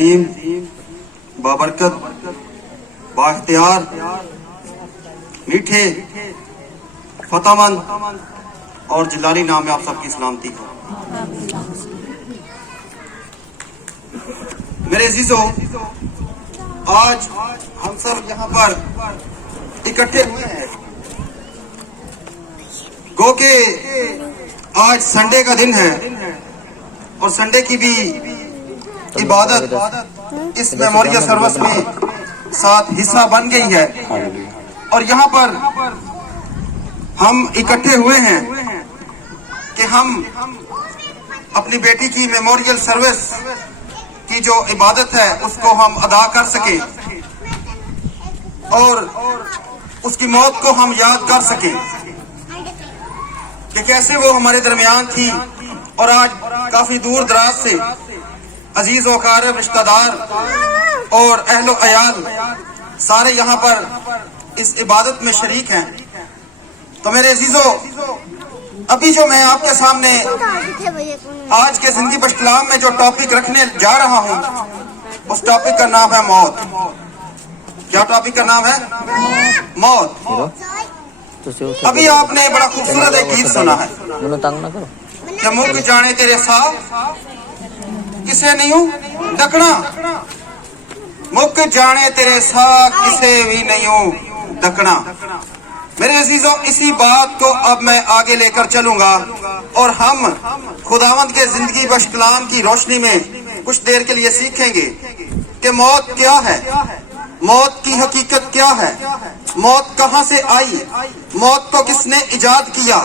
عظیم بابرکت بااختیار میٹھے فتح مند اور جلالی نام میں آپ سب کی سلامتی ہو۔ میرے عزیزو، آج ہم سب یہاں پر اکٹھے ہوئے ہیں، گو کہ آج سنڈے کا دن ہے اور سنڈے کی بھی عبادت اس میموریل سروس میں ساتھ حصہ بن گئی ہے، اور یہاں پر ہم اکٹھے ہوئے ہیں کہ ہم اپنی بیٹی کی میموریل سروس کی جو عبادت ہے اس کو ہم ادا کر سکیں اور اس کی موت کو ہم یاد کر سکیں کہ کیسے وہ ہمارے درمیان تھی، اور آج کافی دور دراز سے عزیز و اقارب، رشتہ دار اور اہل و عیال سارے یہاں پر اس عبادت میں شریک ہیں۔ تو میرے عزیزو، ابھی جو میں آپ کے سامنے آج کے زندگی بخش کلام میں جو ٹاپک رکھنے جا رہا ہوں، اس ٹاپک کا نام ہے موت۔ کیا ٹاپک کا نام ہے؟ موت۔ ابھی آپ نے بڑا خوبصورت ایک گیت سنا ہے کہ مک جانے تیرے سا کسے نہیں ہوں ڈکنا، مک جانے تیرے سا کسے بھی نہیں ہوں ڈکنا۔ میرے عزیزوں، اسی بات کو اب میں آگے لے کر چلوں گا اور ہم خداوند کے زندگی بخش کلام کی روشنی میں کچھ دیر کے لیے سیکھیں گے کہ موت کیا ہے، موت کی حقیقت کیا ہے، موت کہاں سے آئی، موت کو کس نے ایجاد کیا،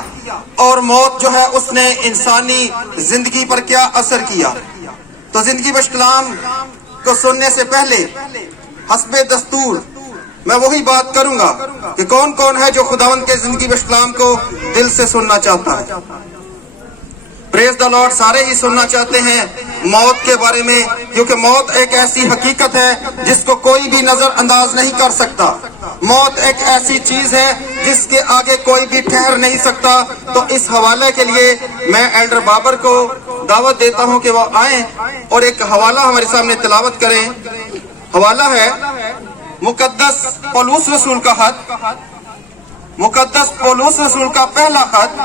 اور موت جو ہے اس نے انسانی زندگی پر کیا اثر کیا۔ تو زندگی بخش کلام کو سننے سے پہلے حسب دستور میں وہی بات کروں گا کہ کون کون ہے جو خداوند کے زندگی بخش کلام کو دل سے سننا چاہتا ہے۔ پریز دا لارڈ، سارے ہی سننا چاہتے ہیں موت کے بارے میں، کیونکہ موت ایک ایسی حقیقت ہے جس کو کوئی بھی نظر انداز نہیں کر سکتا۔ موت ایک ایسی چیز ہے جس کے آگے کوئی بھی ٹھہر نہیں سکتا۔ تو اس حوالے کے لیے میں ایلڈر بابر کو دعوت دیتا ہوں کہ وہ آئیں اور ایک حوالہ ہمارے سامنے تلاوت کریں۔ حوالہ ہے مقدس پولس رسول کا خط، مقدس پولس رسول کا پہلا خط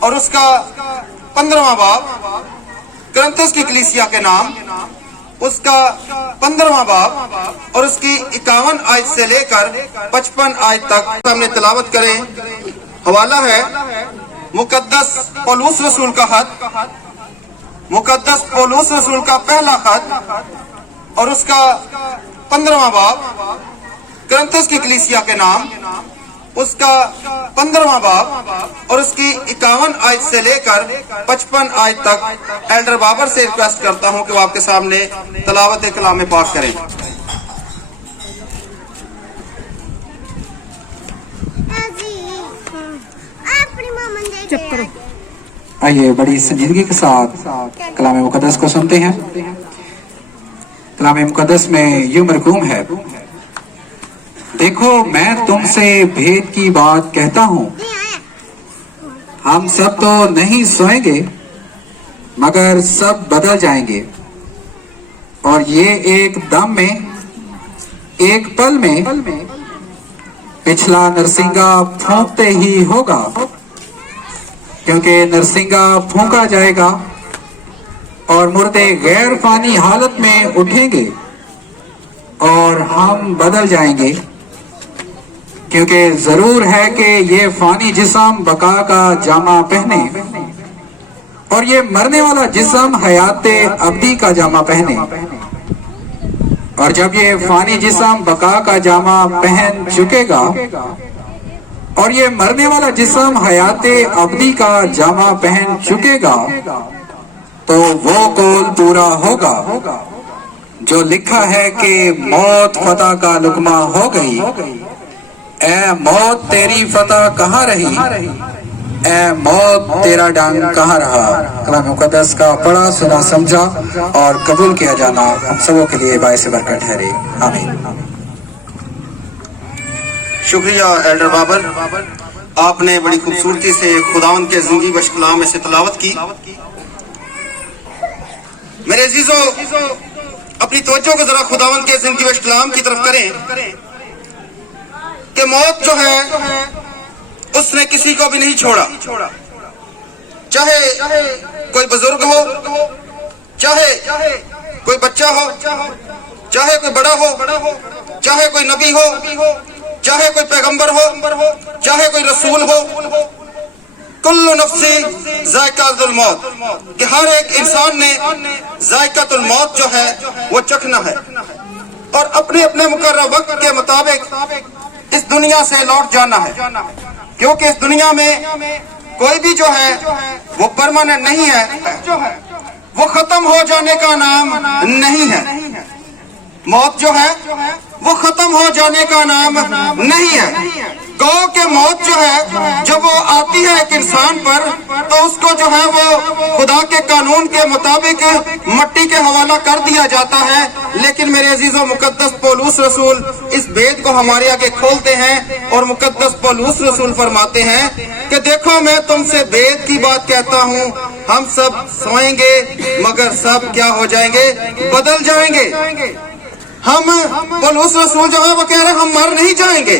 اور اس کا 15واں باب، کرنتھس کی کلیسیا کے نام، اس کا 15واں باب اور اس کی 51 آیت سے لے کر 55 آیت تک سامنے تلاوت کریں۔ حوالہ ہے مقدس پولس رسول کا خط، مقدس پولس رسول کا پہلا خط اور اس کا 15واں باب، کرنتھس کی کلیسیا کے نام، اس کا 15واں باب اور اس کی 51 آیت سے لے کر 55 آیت تک ایلڈر بابر سے ریکویسٹ کرتا ہوں کہ وہ آپ کے سامنے تلاوت کلام پاک کریں۔ آئیے بڑی سنجیدگی کے ساتھ کلام مقدس کو سنتے ہیں۔ کلام مقدس میں یوں مرقوم ہے، دیکھو میں تم سے بھید کی بات کہتا ہوں، ہم سب تو نہیں سوئیں گے مگر سب بدل جائیں گے، اور یہ ایک دم میں، ایک پل میں، پچھلا نرسنگا پھونکتے ہی ہوگا، کیونکہ نرسنگا پھونکا جائے گا اور مردے غیر فانی حالت میں اٹھیں گے اور ہم بدل جائیں گے، کیونکہ ضرور ہے کہ یہ فانی جسم بقا کا جامہ پہنے اور یہ مرنے والا جسم حیات ابدی کا جامہ پہنے۔ اور جب یہ فانی جسم بقا کا جامہ پہن چکے گا اور یہ مرنے والا جسم حیات ابدی کا جامہ پہن چکے گا تو وہ قول پورا ہوگا جو لکھا ہے کہ موت فتح کا لقمہ ہو گئی، اے موت تیری فتح کہاں رہی، اے موت تیرا ڈنگ کہاں رہا۔ کلام مقدس کا پڑھا، سنا، سمجھا اور قبول کیا جانا ہم سبوں کے لیے باعث برکت ٹھہرے، آمین۔ شکریہ ایلڈر بابر، آپ نے بڑی خوبصورتی سے خداوند کے زندگی بخش کلام میں سے تلاوت کی۔ میرے عزیزو، अपनी तवज्जो को जरा खुदावंद के जिंदगी व कलाम की तरफ करें कि मौत जो है उसने किसी को भी नहीं छोड़ा, चाहे कोई बुजुर्ग हो, चाहे कोई बच्चा हो, चाहे कोई बड़ा हो, चाहे कोई नबी हो, चाहे कोई पैगंबर हो, चाहे कोई रसूल हो। कुल्लु नफ्सी जायकातुल मौत, कि हर एक इंसान ने जायकातुल मौत जो है वो चखना है और अपने अपने मुकर्रर वक्त के मुताबिक इस दुनिया से लौट जाना है, क्योंकि इस दुनिया में कोई भी जो है वो परमानेंट नहीं है, वो खत्म हो जाने का नाम नहीं है। मौत जो है वो खत्म हो जाने का नाम नहीं है। गौ के मौत जो है जब वो आती है एक इंसान पर तो उसको जो है वो खुदा के कानून के मुताबिक मट्टी के हवाला कर दिया जाता है। लेकिन मेरे अजीजों, मुकद्दस पौलुस रसूल इस भेद को हमारे आगे खोलते हैं और मुकद्दस पौलुस रसूल फरमाते हैं कि देखो मैं तुमसे भेद की बात कहता हूँ, हम सब सोएंगे मगर सब क्या हो जाएंगे, बदल जाएंगे। हम पौलुस रसूल जो है वो कह रहे हैं हम मर नहीं जाएंगे,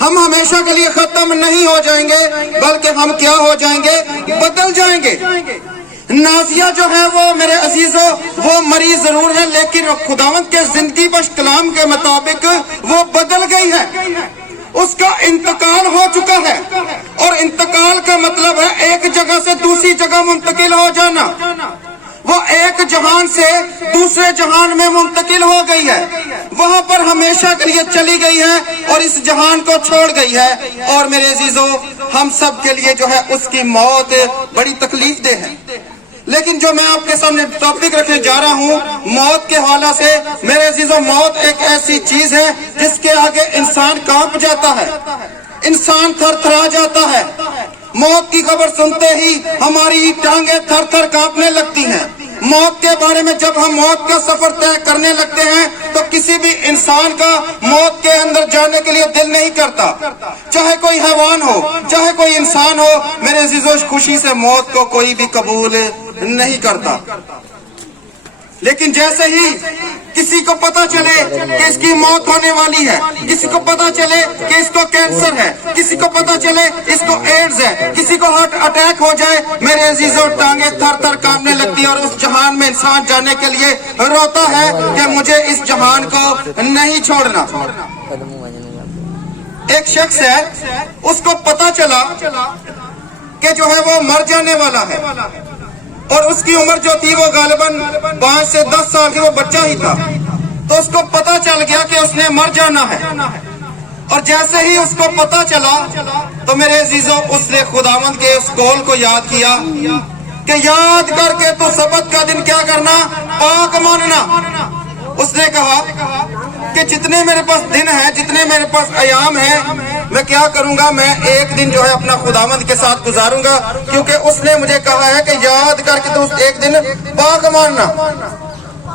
हम हमेशा के लिए खत्म नहीं हो जाएंगे, बल्कि हम क्या हो जाएंगे, बदल जाएंगे। नाजिया जो है वो मेरे अजीजों वो मरी जरूर है, लेकिन खुदावंद के जिंदगी बख्श कलाम के मुताबिक वो बदल गई है, उसका इंतकाल हो चुका है। और इंतकाल का मतलब है एक जगह से दूसरी जगह मुंतकिल हो जाना। वो एक जहान से दूसरे जहान में मुंतकिल हो गई है, वहां पर हमेशा के लिए चली गई है और इस जहान को छोड़ गई है। और मेरे अजीजों, हम सब के लिए जो है उसकी मौत बड़ी तकलीफ दे है। लेकिन जो मैं आपके सामने टॉपिक रखने जा रहा हूँ मौत के हवाला से, मेरे अजीजों, मौत एक ऐसी चीज है जिसके आगे इंसान कांप जाता है, इंसान थरथरा जाता है। मौत की खबर सुनते ही हमारी टांगे थर थर कांपने लगती हैं। मौत के बारे में जब हम मौत का सफर तय करने लगते हैं तो किसी भी इंसान का मौत के अंदर जाने के लिए दिल नहीं करता, चाहे कोई हैवान हो, चाहे कोई इंसान हो। मेरे अजीजों, खुशी से मौत को कोई भी कबूल नहीं करता। लेकिन जैसे ही किसी को पता चले कि इसकी मौत होने वाली है, किसी को पता चले कि इसको कैंसर है, किसी को पता चले इसको एड्स है, किसी को हार्ट अटैक हो जाए, मेरे अजीजों टांगे थर थर कांपने लगती है और उस जहान में इंसान जाने के लिए रोता है कि मुझे इस जहान को नहीं छोड़ना। एक शख्स है, उसको पता चला कि जो है वो मर जाने वाला है और उसकी उम्र जो थी वो गालिबन 5 से 10 साल की, वो बच्चा ही था। तो उसको पता चल गया कि उसने मर जाना है। और जैसे ही उसको पता चला तो मेरे अजीजों उसने खुदावंद के उस कौल को याद किया कि याद करके तो सबत का दिन क्या करना, पाक मानना। उसने कहा कि जितने मेरे पास दिन है, जितने मेरे पास अयाम है, मैं क्या करूंगा, मैं एक दिन जो है अपना खुदावंद के साथ गुजारूंगा, क्योंकि उसने मुझे कहा है कि याद करके तो एक दिन पाक मानना।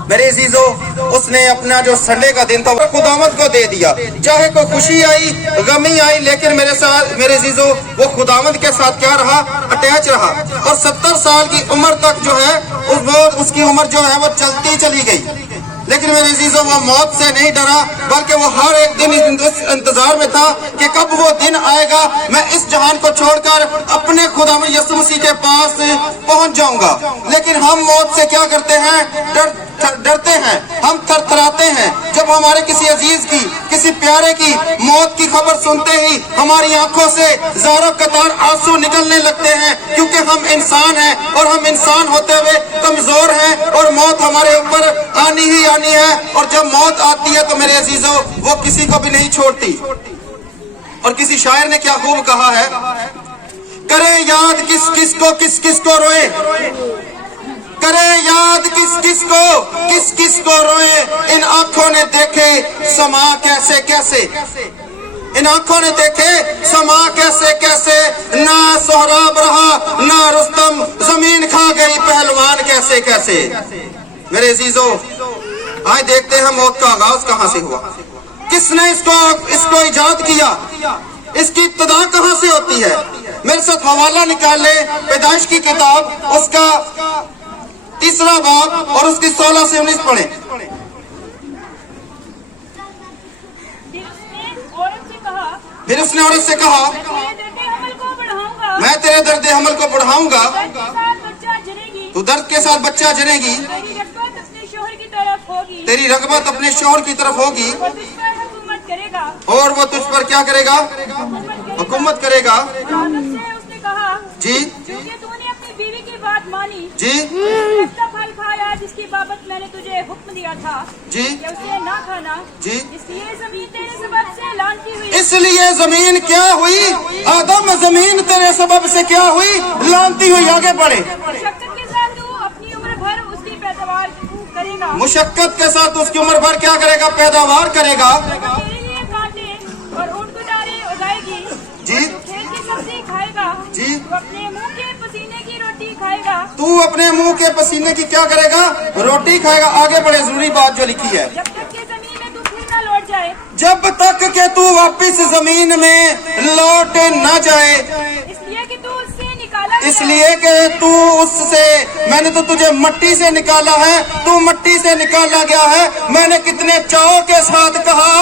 मेरे अजीजों, उसने अपना जो संडे का दिन था वो खुदावंद को दे दिया। चाहे कोई खुशी आई, गमी आई, लेकिन मेरे साथ, मेरे अजीजों, वो खुदावंद के साथ क्या रहा, अटैच रहा। और 70 साल की उम्र तक जो है उसकी उम्र जो है वो चलती चली गई। लेकिन मेरे अजीजों, वो मौत से नहीं डरा, बल्कि वो हर एक दिन इस इंतजार में था कि कब वो दिन आएगा, मैं इस जहान को छोड़कर अपने खुदावंद यीशु मसीह के पास पहुंच जाऊंगा। लेकिन हम मौत से क्या करते हैं, डरते हैं, हम थरथराते हैं। जब हमारे किसी अजीज की, किसी प्यारे की मौत की खबर सुनते ही हमारी आंखों से ज़ारों कतार आंसू निकलने लगते हैं, क्योंकि हम इंसान हैं और हम इंसान होते हुए कमजोर हैं और मौत हमारे ऊपर आनी ही आनी है। और जब मौत आती है तो मेरे अजीजों वो किसी को भी नहीं छोड़ती। और किसी शायर ने क्या खूब कहा है, करे याद किस किस को रोए, करे याद किस किस को रोए, इन आंखों ने देखे समा कैसे कैसे, इन आंखों ने देखे समा कैसे कैसे, ना सोहराब रहा ना रुस्तम, जमीन खा गई पहलवान कैसे कैसे। मेरे अजीजों, आज देखते हैं मौत का आगाज कहां से हुआ, किसने इसको इजाद किया, इसकी इब्तिदा कहां से होती है। मेरे साथ हवाला निकाले पैदाइश की किताब, उसका 3 बाब और उसकी 16 से 19 पढ़े। उसने औरत से कहा, तेरे दर्द हमल को बढ़ाऊंगा, मैं तेरे दर्द हमल को बढ़ाऊंगा, दर्द के साथ बच्चा जनेगी, तू दर्द के साथ बच्चा जनेगी, तेरी रग़बत अपने शोहर की तरफ होगी, तेरी रग़बत अपने शौहर की तरफ होगी, और तुझ पर हुकूमत करेगा, और वो तुझ पर क्या करेगा? हुकूमत करेगा। आदम से उसने कहा, जी क्योंकि तूने अपनी बीवी की बात मानी, जी ऐसा फल खाया जिसकी बाबत मैंने तुझे हुक्म दिया था जी कि उसे ना खाना, जी इसलिए जमीन तेरे सबब से लानती हुई, इसलिए जमीन क्या हुई? आदम, जमीन तेरे सबब से क्या हुई? लानती हुई। आगे बढ़े। मुशक्कत के साथ तू अपनी उम्र भर उसकी पैदावार करेगा, मुशक्कत के साथ उसकी उम्र भर क्या करेगा? पैदावार करेगा। तेरे लिए कांटे और ऊंट गुटारे उगाएगी, जी खेत की सब्जी खाएगा, जी तू अपने मुंह के पसीने की रोटी खाएगा, तू अपने मुंह के पसीने की क्या करेगा? रोटी खाएगा। आगे बढ़े। जरूरी बात जो लिखी है, जब तक कि जमीन में तू फिर न लौट जाए, जब तक के तू वापिस जमीन में लौट न जाए, इसलिए कि तू उससे निकाला गया, इसलिए कि तू उससे, मैंने तो तुझे मट्टी से निकाला है, तू मट्टी से निकाला गया है। मैंने कितने चाव के साथ कहा,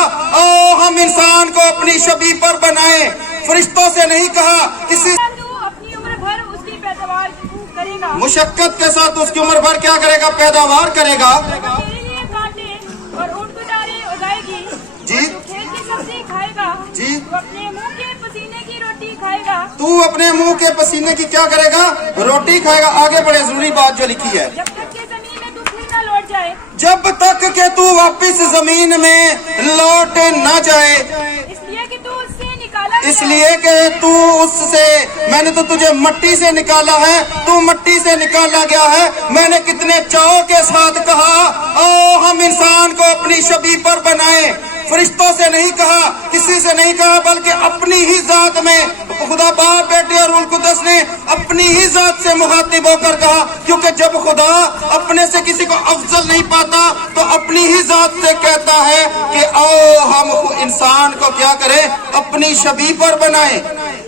आओ हम इंसान को अपनी शबीह पर बनाए, फरिश्तों से नहीं कहा, किसी तू अपनी उम्र भर उसकी पैदावार करेगा, मुशक्कत के साथ उसकी उम्र भर क्या करेगा? पैदावार करेगा। तेरे लिए कांटे और ऊंट गुटारे उगाएगी, जी तू खेत की सब्जी खाएगा, जी तू अपने मुंह के पसीने की रोटी खाएगा, तू अपने मुंह के पसीने की क्या करेगा? रोटी खाएगा। आगे बढ़े। जरूरी बात जो लिखी है, जब तक कि जमीन में तू फिर न लौट जाए, जब तक के तू वापिस जमीन में लौट न जाए, इसलिए कि तू उससे निकाला गया, इसलिए कि तू उससे, मैंने तो तुझे मट्टी से निकाला है, तू मट्टी से निकाला गया है। मैंने कितने चाव के साथ कहा, आओ हम इंसान को अपनी शबीह पर बनाए, फरिश्तों से नहीं कहा, किसी से नहीं कहा, बल्कि अपनी ही जात में खुदा बाप, बेटे और रूह कुद्दस ने अपनी ही जात से मुखातिब होकर कहा, क्योंकि जब खुदा अपने से किसी को अफजल नहीं पाता तो अपनी ही जात से कहता है कि आओ हम इंसान को क्या करें? अपनी शबीह पर बनाए।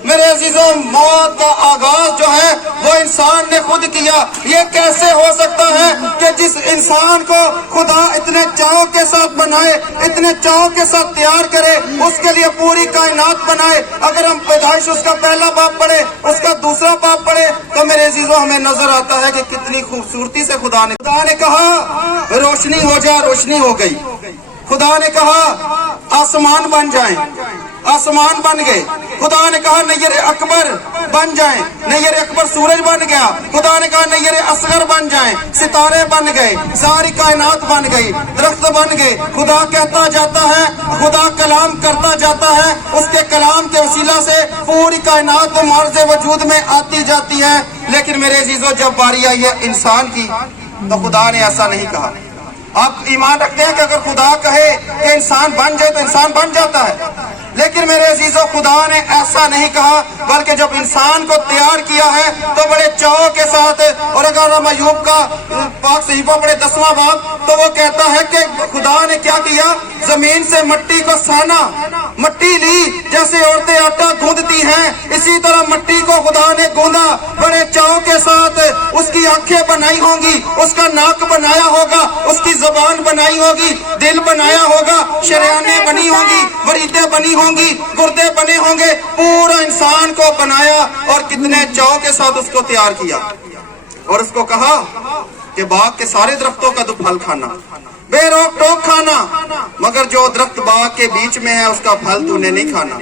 मेरे अजीजों, मौत का आगाज जो है वो इंसान ने खुद किया। ये कैसे हो सकता है कि जिस इंसान को खुदा इतने चाव के साथ बनाए, इतने चाव के साथ तैयार करे, उसके लिए पूरी कायनात बनाए। अगर हम पैदाइश उसका पहला बाप पढ़े, उसका दूसरा बाप पढ़े, तो मेरे अजीजों हमें नजर आता है कि कितनी खूबसूरती से खुदा ने कहा रोशनी हो जा, रोशनी हो गई। खुदा ने कहा आसमान बन जाएं, आसमान बन गए। खुदा ने कहा नैयर अकबर बन जाएं, नैयर अकबर सूरज बन गया। खुदा ने कहा नैयर असगर बन जाएं, सितारे बन गए, सारी कायनात बन गई, दरख्त बन गए। खुदा कहता जाता है, खुदा कलाम करता जाता है, उसके कलाम के वसीला से पूरी कायनात मार्ज़ वजूद में आती जाती है। लेकिन मेरे अजीजों, जब बारी आई है इंसान की, तो खुदा ने ऐसा नहीं कहा। आप ईमान रखते हैं कि अगर खुदा कहे कि इंसान बन जाए तो इंसान बन जाता है, लेकिन मेरे अजीजों खुदा ने ऐसा नहीं कहा, बल्कि जब इंसान को तैयार किया है तो बड़े चाव के साथ। और अगर हम अय्यूब का पाक सहीफा पढ़े 10वां बाब, तो वो कहता है कि खुदा ने क्या किया? जमीन से मट्टी को साना, मट्टी ली, जैसे औरतें आटा गूंदती हैं, इसी तरह मट्टी को खुदा ने गूंदा बड़े चाव के साथ। उसकी आंखें बनाई होंगी, उसका नाक बनाया होगा, उसकी जबान बनाई होगी, दिल बनाया होगा, शरियानें बनी होंगी, वरीदें बनी होंगी, गुर्दे बने होंगे, पूरा इंसान को बनाया और कितने चाव के साथ उसको तैयार किया। और उसको कहा कि बाग के सारे दरख्तों का तो फल खाना, बेरोक टोक खाना, मगर जो दरख्त बाग के बीच में है उसका फल तूने नहीं खाना,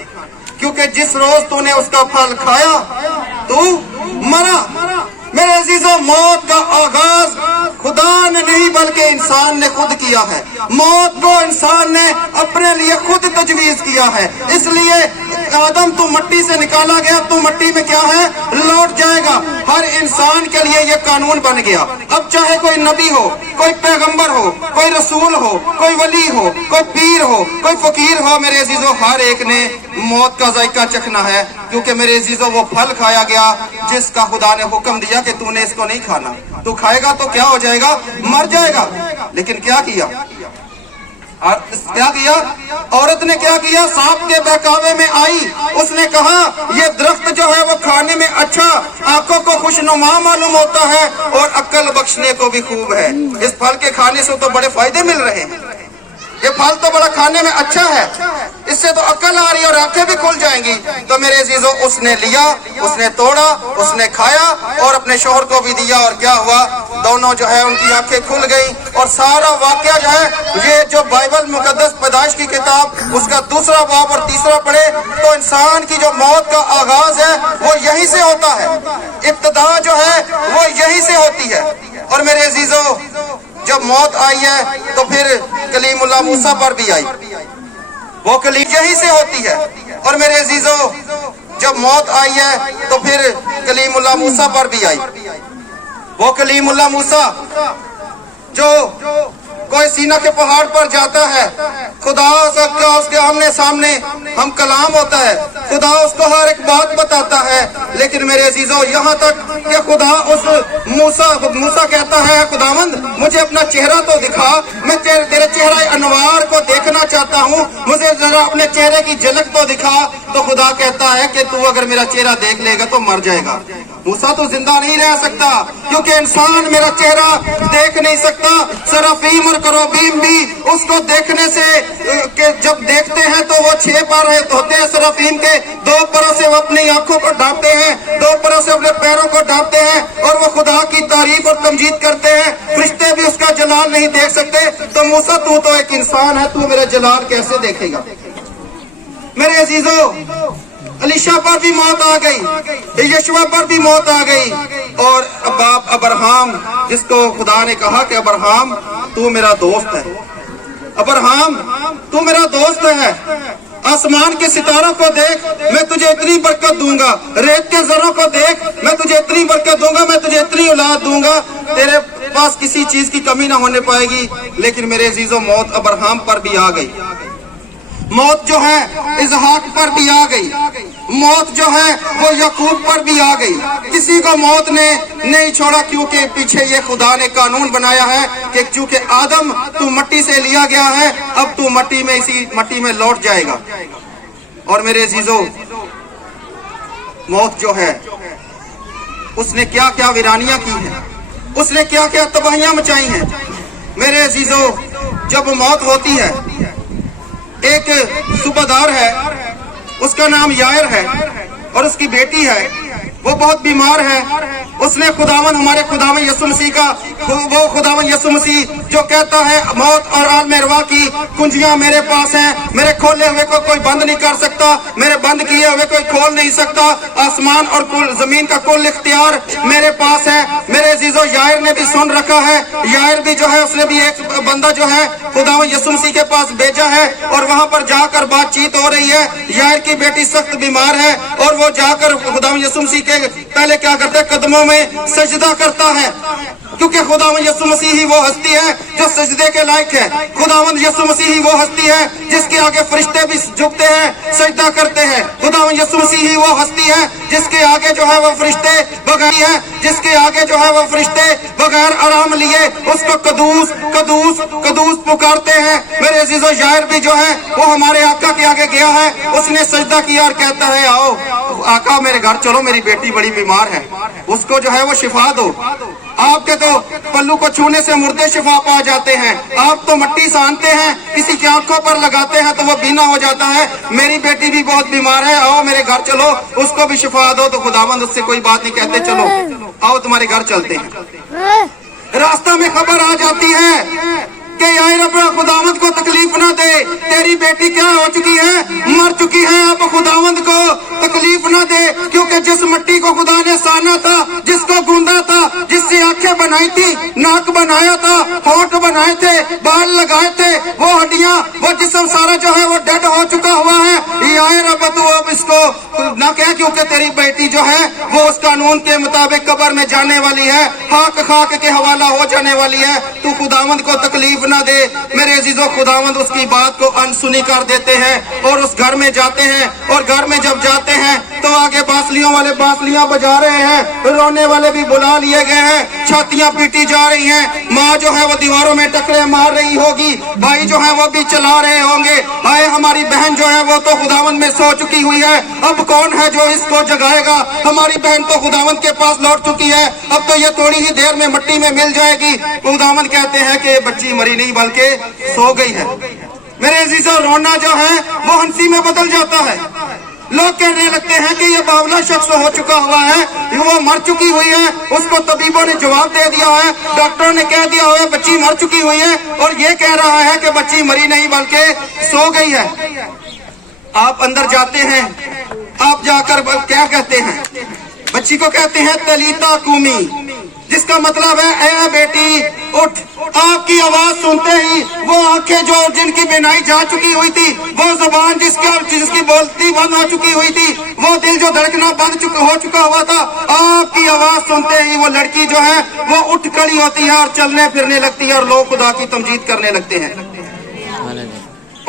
क्योंकि जिस रोज तूने उसका फल खाया तू मरा। मेरे अजीजों, मौत का आगाज खुदा ने नहीं बल्कि इंसान ने खुद किया है। मौत को इंसान ने अपने लिए खुद तजवीज किया है। इसलिए आदम तू मट्टी से निकाला गया, तू मट्टी में क्या है? लौट जाएगा। हर इंसान के लिए ये कानून बन गया। अब चाहे कोई नबी हो, कोई पैगंबर हो, कोई रसूल हो, कोई वली हो, कोई पीर हो, कोई फकीर हो, मेरे अजीजों हर एक ने मौत का जायका चखना है, क्योंकि मेरे अजीजों वो फल खाया गया जिसका खुदा ने हुक्म दिया कि तूने इसको नहीं खाना। तू खाएगा तो क्या हो जाएगा? मर जाएगा। लेकिन क्या किया? क्या किया? औरत ने क्या किया? सांप के बहकावे में आई, उसने कहा ये दरख्त जो है वो खाने में अच्छा, आंखों को खुशनुमा मालूम होता है और अक्ल बख्शने को भी खूब है। इस फल के खाने से तो बड़े फायदे मिल रहे हैं। ये फल तो बड़ा खाने में अच्छा है, इससे तो अकल आ रही है और आंखें भी खुल जाएंगी। तो मेरे अजीजों, उसने लिया, उसने तोड़ा, उसने खाया और अपने शोहर को भी दिया, और क्या हुआ, दोनों जो है उनकी आंखें खुल गई। और सारा वाकया जो है, ये जो बाइबल मुकद्दस पैदाइश की किताब उसका 2 बाब और 3 पढ़े तो इंसान की जो मौत का आगाज है वो यहीं से होता है, इब्तिदा जो है वो यहीं से होती है। और मेरे अजीजों, जब मौत आई है तो फिर कलीमुल्लाह मूसा पर भी आई, वो कलीम यहीं से होती है। और मेरे अजीजों, जब मौत आई है तो फिर कलीमुल्लाह मूसा पर भी आई, वो कलीमुल्लाह मूसा जो कोई सीना के पहाड़ पर जाता है, खुदा का उसके आमने सामने हम कलाम होता है, खुदा उसको हर एक बात बताता है। लेकिन मेरे अजीजों, यहाँ तक कि खुदा उस मूसा कहता है, खुदावंद मुझे अपना चेहरा तो दिखा, मैं तेरे चेहरा अनवार को देखना चाहता हूँ, मुझे जरा अपने चेहरे की झलक तो दिखा। तो खुदा कहता है कि तू अगर मेरा चेहरा देख लेगा तो मर जाएगा। मूसा तो जिंदा नहीं रह सकता, क्योंकि इंसान मेरा चेहरा देख नहीं सकता। सराफीम और करोबीम भी उसको देखने से जब देखते हैं तो वो 6 पर होते हैं सराफीम के, 2 परों से वो अपनी आंखों को ढांपते हैं, 2 परों से अपने पैरों को ढांपते हैं, और वो खुदा की तारीफ और तमजीद करते हैं। फरिश्ते भी उसका जलाल नहीं देख सकते। तो मूसा, तू तो एक इंसान है, तू मेरा जलाल कैसे देखेगा? मेरे अजीजों, अलीशा पर भी मौत आ गई, यशुआ पर भी मौत आ गई, और बाप अब्राहम, जिसको खुदा ने कहा कि अब्राहम तू मेरा दोस्त है, अब्राहम तू मेरा दोस्त है, आसमान के सितारों को देख, मैं तुझे इतनी बरकत दूंगा, रेत के जरों को देख, मैं तुझे इतनी बरकत दूंगा, मैं तुझे इतनी औलाद दूंगा, तेरे पास किसी चीज की कमी ना होने पाएगी। लेकिन मेरे अजीजों, मौत अब्राहम पर भी आ गई, मौत जो है इसहाक पर भी आ गई, मौत जो है वो याकूब पर भी आ गई। किसी को मौत ने नहीं छोड़ा, क्योंकि पीछे ये खुदा ने कानून बनाया है कि चूंकि आदम तू मिट्टी से लिया गया है, अब तू मिट्टी में, इसी मिट्टी में लौट जाएगा। और मेरे अजीजों, मौत जो है उसने क्या क्या वीरानियां की हैं, उसने क्या क्या तबाहियां मचाई हैं। मेरे अजीजों, जब मौत होती है, एक सूबादार है, उसका नाम यायर है, और उसकी बेटी है, वो बहुत बीमार है। उसने खुदावन, हमारे खुदावन यसु मसीह का, वो खुदावन यसु मसीह जो कहता है मौत और आलम अरवा की कुंजियां मेरे पास हैं, मेरे खोले हुए को कोई बंद नहीं कर सकता, मेरे बंद किए हुए कोई खोल नहीं सकता, आसमान और जमीन का कुल इख्तियार मेरे पास है। मेरे अजीजों, यायर ने भी सुन रखा है, यायर भी जो है उसने भी एक बंदा जो है खुदावन यसु मसीह के पास भेजा है, और वहां पर जाकर बातचीत हो रही है। यायर की बेटी सख्त बीमार है, और वो जाकर खुदावन यसु मसीह के पहले क्या करता है, कदमों में सजदा करता है, क्योंकि खुदावंद यसु मसीह ही वो हस्ती है जो सजदे के लायक है। खुदावंद यसु मसीह ही वो हस्ती है जिसके आगे फरिश्ते भी झुकते हैं, सजदा करते हैं। खुदावंद यसु मसीह ही वो हस्ती है जिसके आगे जो है वो फरिश्ते बगैर है, जिसके आगे जो है वो फरिश्ते बगैर आराम लिए उसको कदूस कदूस कदूस पुकारते हैं। मेरे अजीजों, यायर भी जो है वो हमारे आका के आगे गया है, उसने सजदा किया और कहता है, आओ आका मेरे घर चलो, मेरी बेटी बड़ी बीमार है, उसको जो है वो शिफा दो। आपके तो पल्लू को छूने से मुर्दे शिफा पा जाते हैं, आप तो मिट्टी सानते हैं, किसी की आंखों पर लगाते हैं तो वो बीना हो जाता है। मेरी बेटी भी बहुत बीमार है, आओ मेरे घर चलो, उसको भी शिफा दो। तो खुदावंद उससे कोई बात नहीं कहते, चलो आओ तुम्हारे घर चलते हैं। रास्ता में खबर आ जाती है कि यार अपना खुदावंद को तकलीफ ना दे, तेरी बेटी क्या हो चुकी है, मर चुकी है, अब खुदावंद को तकलीफ ना दे, क्योंकि जिस मिट्टी को खुदा ने साना था, जिसको गूंदा था, जिससे आंखें बनाई थी, नाक बनाया था, होंठ बनाए थे, बाल लगाए थे, वो हड्डियां, वो जिस्म सारा जो है वो डेड हो चुका हुआ है। यार अब तू अब इसको ना कह, क्योंकि तेरी बेटी जो है वो उस कानून के मुताबिक कब्र में जाने वाली है, खाक खाक के हवाला हो जाने वाली है, तू खुदावंद को तकलीफ ना दे। मेरे अजीजों, खुदावंद उसकी बात को अनसुनी कर देते हैं और उस घर में जाते हैं, और घर में जब जाते हैं तो आगे बांसुरियों वाले बांसुरियां बजा रहे हैं, रोने वाले भी बुला लिए गए हैं, छातियां पीटी जा रही हैं, माँ जो है वो दीवारों में टकरे मार रही होगी, भाई जो है वो भी चला रहे होंगे, हाय हमारी बहन जो है वो तो खुदावंद में सो चुकी हुई है, अब कौन है जो इसको जगाएगा, हमारी बहन तो खुदावंद के पास लौट चुकी है, अब तो ये थोड़ी ही देर में मिट्टी में मिल जाएगी। खुदावंद कहते हैं कि बच्ची मरी नहीं बल्कि सो गई है। मेरे अजीजों, रोना जो है वो हंसी में बदल जाता है। लोग कहने लगते हैं कि ये बावला शख्स हो चुका हुआ है, वो मर चुकी हुई है, उसको तबीबों ने जवाब दे दिया है, डॉक्टरों ने कह दिया है बच्ची मर चुकी हुई है, और ये कह रहा है कि बच्ची मरी नहीं बल्कि सो गई है। आप अंदर जाते हैं, आप जाकर क्या कहते हैं? बच्ची को कहते हैं तलीता कुमी, जिसका मतलब है ए बेटी उठ। आपकी आवाज सुनते ही वो आंखें जो जिनकी बिनाई जा चुकी हुई थी, वो जुबान जिसकी बोलती बंद हो चुकी हुई थी, वो दिल जो धड़कना हो चुका हुआ था, आपकी आवाज सुनते ही वो लड़की जो है वो उठ खड़ी होती है और चलने फिरने लगती है और लोग खुदा की तमजीद करने लगते हैं।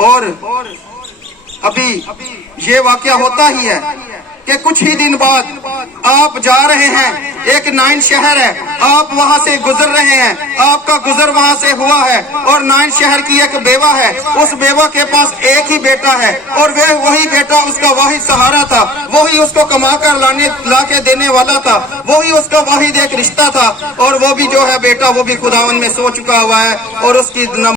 और अभी ये वाकया होता ही है कि कुछ ही दिन बाद आप जा रहे हैं, एक नाइन शहर है, आप वहां से गुजर रहे हैं, आपका गुजर वहां से हुआ है, और नाइन शहर की एक बेवा है, उस बेवा के पास एक ही बेटा है, और वही बेटा उसका वाहिद सहारा था, वही उसको कमा कर ला के देने वाला था, वही उसका वाहिद एक रिश्ता था, और वो भी जो है बेटा वो भी खुदावन में सो चुका हुआ है, और उसकी